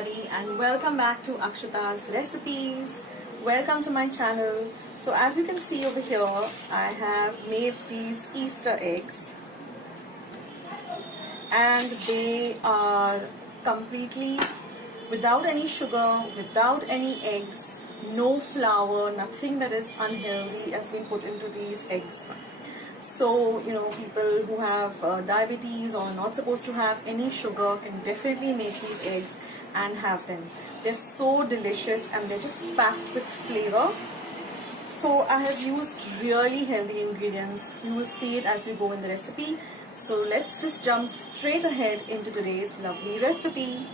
everybody and welcome back to Akshata's recipes. Welcome to my channel. So as you can see over here, I have made these Easter eggs and they are completely without any sugar, without any eggs, no flour, nothing that is unhealthy has been put into these eggs. So, people who have diabetes or are not supposed to have any sugar can definitely make these eggs and have them. They're so delicious and they're just packed with flavor. So I have used really healthy ingredients. You will see it as you go in the recipe. So let's just jump straight ahead into today's lovely recipe.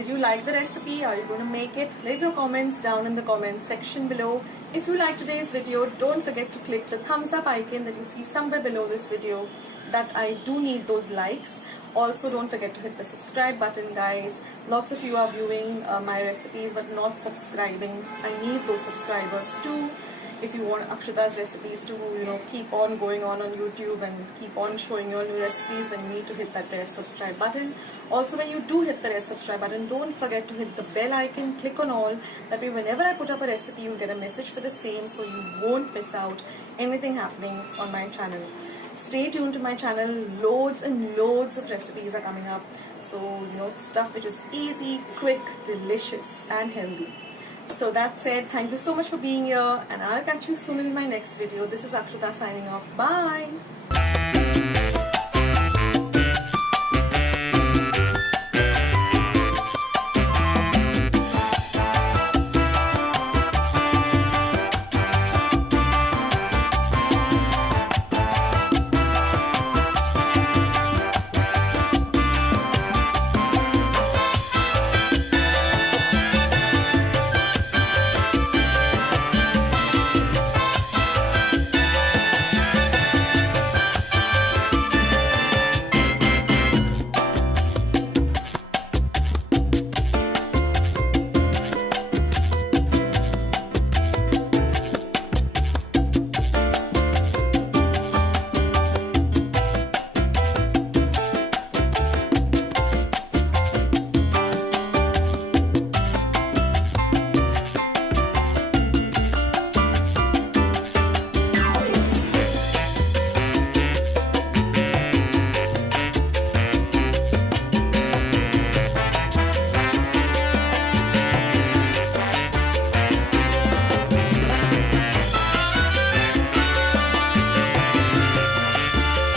Did you like the recipe? Are you going to make it? Leave your comments down in the comment section below. If you like today's video, don't forget to click the thumbs up icon that you see somewhere below this video. That I do need those likes. Also, don't forget to hit the subscribe button, guys. Lots of you are viewing my recipes but not subscribing. I need those subscribers too. If you want Akshata's recipes to, keep on going on YouTube and keep on showing your new recipes, then you need to hit that red subscribe button. Also, when you do hit the red subscribe button, don't forget to hit the bell icon, click on all. That way, whenever I put up a recipe, you'll get a message for the same, so you won't miss out anything happening on my channel. Stay tuned to my channel. Loads and loads of recipes are coming up. So, stuff which is easy, quick, delicious, and healthy. So that said, thank you so much for being here, and I'll catch you soon in my next video. This is Akshata signing off. Bye!